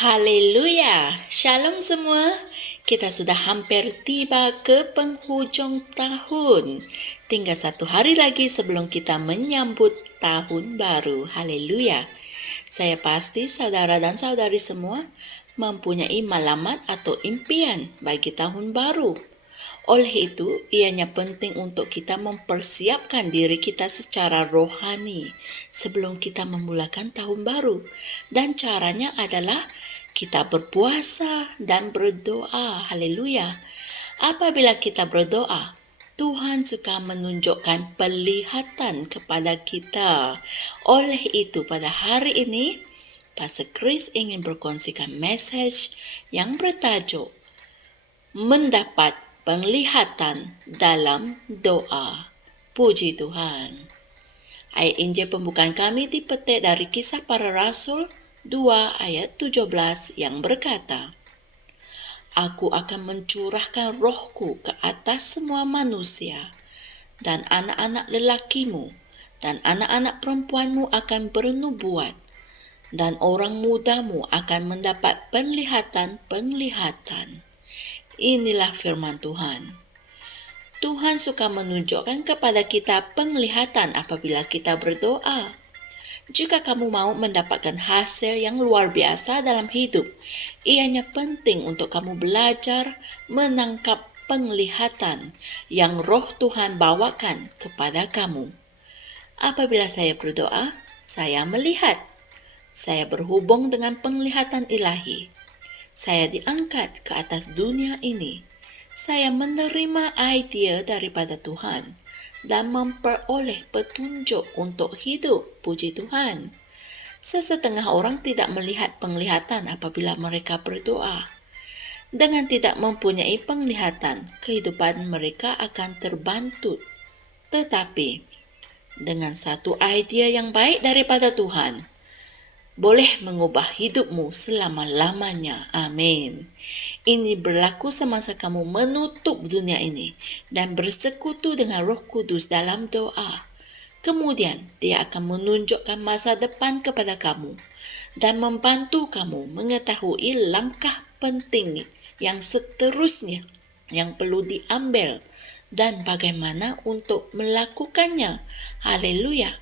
Haleluya, shalom semua. Kita sudah hampir tiba ke penghujung tahun. Tinggal 1 hari lagi sebelum kita menyambut tahun baru. Haleluya. Saya pasti saudara dan saudari semua mempunyai malamat atau impian bagi tahun baru. Oleh itu, ianya penting untuk kita mempersiapkan diri kita secara rohani sebelum kita memulakan tahun baru. Dan caranya adalah kita berpuasa dan berdoa. Haleluya. Apabila kita berdoa, Tuhan suka menunjukkan penglihatan kepada kita. Oleh itu, pada hari ini, Pastor Chris ingin berkongsikan message yang bertajuk mendapat penglihatan dalam doa. Puji Tuhan. Ayat Injil pembukaan kami dipetik dari Kisah Para Rasul 2 ayat 17 yang berkata, Aku akan mencurahkan rohku ke atas semua manusia, dan anak-anak lelakimu dan anak-anak perempuanmu akan bernubuat, dan orang mudamu akan mendapat penglihatan-penglihatan. Inilah firman Tuhan. Tuhan suka menunjukkan kepada kita penglihatan apabila kita berdoa. Jika kamu mau mendapatkan hasil yang luar biasa dalam hidup, ianya penting untuk kamu belajar menangkap penglihatan yang Roh Tuhan bawakan kepada kamu. Apabila saya berdoa, saya melihat. Saya berhubung dengan penglihatan ilahi. Saya diangkat ke atas dunia ini. Saya menerima idea daripada Tuhan dan memperoleh petunjuk untuk hidup. Puji Tuhan. Sesetengah orang tidak melihat penglihatan apabila mereka berdoa. Dengan tidak mempunyai penglihatan, kehidupan mereka akan terbantut. Tetapi, dengan satu idea yang baik daripada Tuhan, boleh mengubah hidupmu selama-lamanya. Amin. Ini berlaku semasa kamu menutup dunia ini dan bersekutu dengan Roh Kudus dalam doa. Kemudian, dia akan menunjukkan masa depan kepada kamu dan membantu kamu mengetahui langkah penting yang seterusnya yang perlu diambil dan bagaimana untuk melakukannya. Haleluya.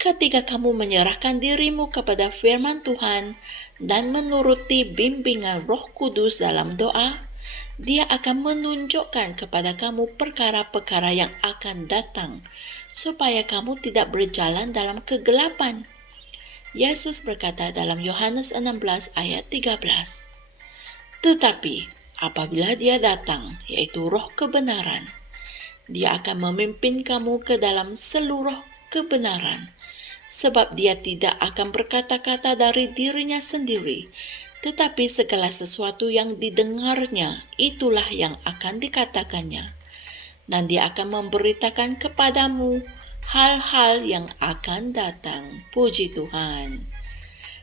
Ketika kamu menyerahkan dirimu kepada firman Tuhan dan menuruti bimbingan Roh Kudus dalam doa, Dia akan menunjukkan kepada kamu perkara-perkara yang akan datang, supaya kamu tidak berjalan dalam kegelapan. Yesus berkata dalam Yohanes 16 ayat 13, Tetapi apabila Dia datang, yaitu Roh kebenaran, Dia akan memimpin kamu ke dalam seluruh kebenaran, sebab Dia tidak akan berkata-kata dari dirinya sendiri, tetapi segala sesuatu yang didengarnya, itulah yang akan dikatakannya. Dan Dia akan memberitakan kepadamu hal-hal yang akan datang. Puji Tuhan.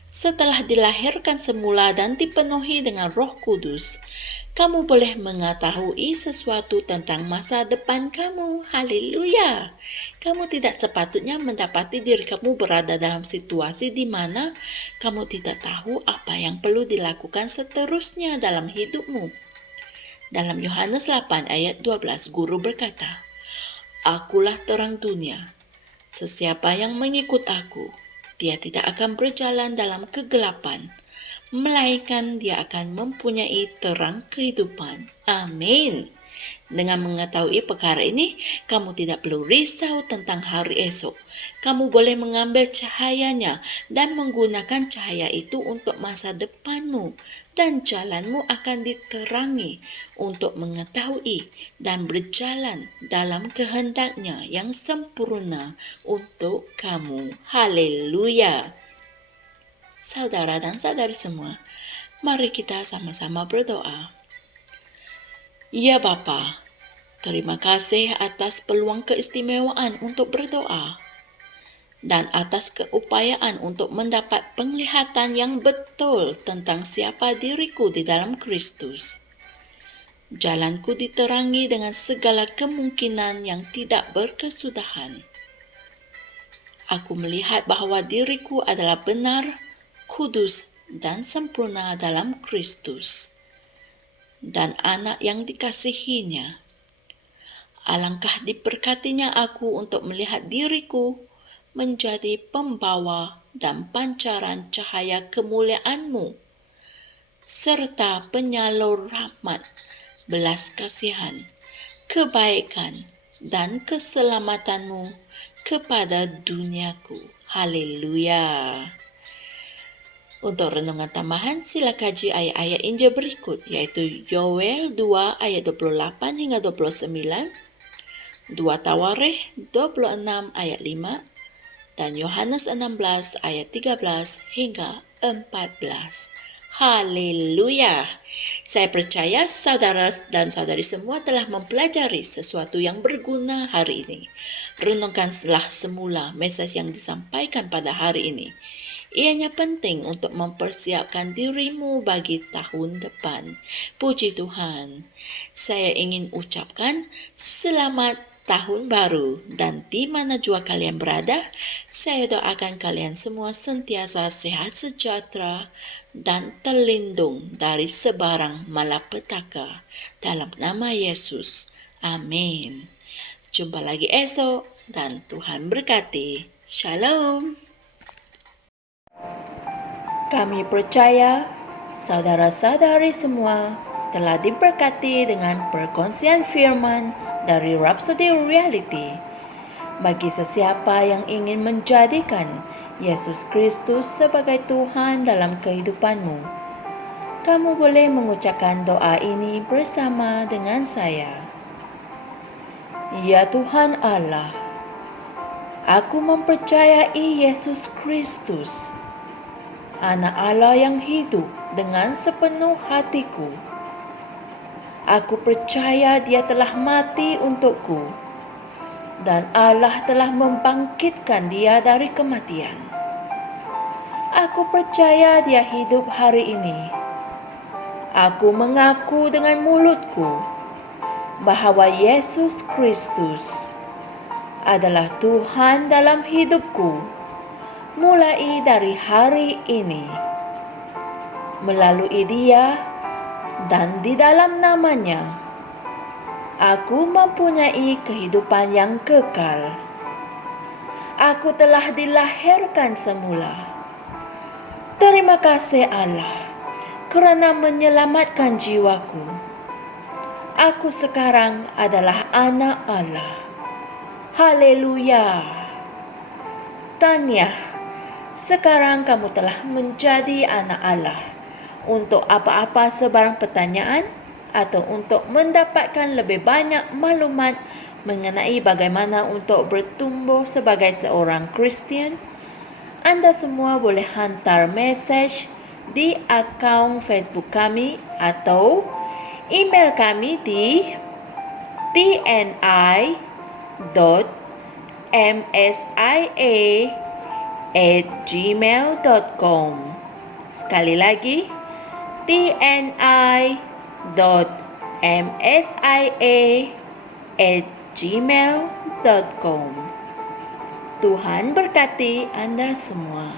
Setelah dilahirkan semula dan dipenuhi dengan Roh Kudus, kamu boleh mengetahui sesuatu tentang masa depan kamu. Haleluya. Kamu tidak sepatutnya mendapati diri kamu berada dalam situasi di mana kamu tidak tahu apa yang perlu dilakukan seterusnya dalam hidupmu. Dalam Yohanes 8 ayat 12, guru berkata, Akulah terang dunia. Sesiapa yang mengikut aku, dia tidak akan berjalan dalam kegelapan, melainkan dia akan mempunyai terang kehidupan. Amin. Dengan mengetahui perkara ini, kamu tidak perlu risau tentang hari esok. Kamu boleh mengambil cahayanya dan menggunakan cahaya itu untuk masa depanmu, dan jalanmu akan diterangi untuk mengetahui dan berjalan dalam kehendaknya yang sempurna untuk kamu. Haleluya. Saudara dan saudari semua, mari kita sama-sama berdoa. Ya Bapa, terima kasih atas peluang keistimewaan untuk berdoa dan atas keupayaan untuk mendapat penglihatan yang betul tentang siapa diriku di dalam Kristus. Jalanku diterangi dengan segala kemungkinan yang tidak berkesudahan. Aku melihat bahwa diriku adalah benar, kudus, dan sempurna dalam Kristus, dan anak yang dikasihinya. Alangkah diberkatinya aku untuk melihat diriku menjadi pembawa dan pancaran cahaya kemuliaan-Mu, serta penyalur rahmat, belas kasihan, kebaikan, dan keselamatan-Mu kepada duniaku. Haleluya. Untuk renungan tambahan, sila kaji ayat-ayat Injil berikut, iaitu Yoel 2 ayat 28 hingga 29, 2 Tawarikh 26 ayat 5, dan Yohanes 16 ayat 13 hingga 14. Haleluya. Saya percaya saudara dan saudari semua telah mempelajari sesuatu yang berguna hari ini. Renungkanlah semula mesej yang disampaikan pada hari ini. Ianya penting untuk mempersiapkan dirimu bagi tahun depan. Puji Tuhan. Saya ingin ucapkan selamat tahun baru, dan di mana jua kalian berada, saya doakan kalian semua sentiasa sehat sejahtera dan terlindung dari sebarang malapetaka dalam nama Yesus. Amin. Jumpa lagi esok dan Tuhan berkati. Shalom. Kami percaya saudara-saudari semua telah diberkati dengan perkongsian firman dari Rhapsody Reality. Bagi sesiapa yang ingin menjadikan Yesus Kristus sebagai Tuhan dalam kehidupanmu, kamu boleh mengucapkan doa ini bersama dengan saya. Ya Tuhan Allah, aku mempercayai Yesus Kristus, Anak Allah yang hidup dengan sepenuh hatiku. Aku percaya Dia telah mati untukku, dan Allah telah membangkitkan Dia dari kematian. Aku percaya Dia hidup hari ini. Aku mengaku dengan mulutku bahwa Yesus Kristus adalah Tuhan dalam hidupku mulai dari hari ini. Melalui Dia dan di dalam nama-Nya, aku mempunyai kehidupan yang kekal. Aku telah dilahirkan semula. Terima kasih Allah kerana menyelamatkan jiwaku. Aku sekarang adalah anak Allah. Haleluya. Tahniah, sekarang kamu telah menjadi anak Allah. Untuk apa-apa sebarang pertanyaan atau untuk mendapatkan lebih banyak maklumat mengenai bagaimana untuk bertumbuh sebagai seorang Kristian, anda semua boleh hantar mesej di akaun Facebook kami atau email kami di tni.msia@gmail.com. Sekali lagi, tni.msia@gmail.com. Tuhan berkati Anda semua.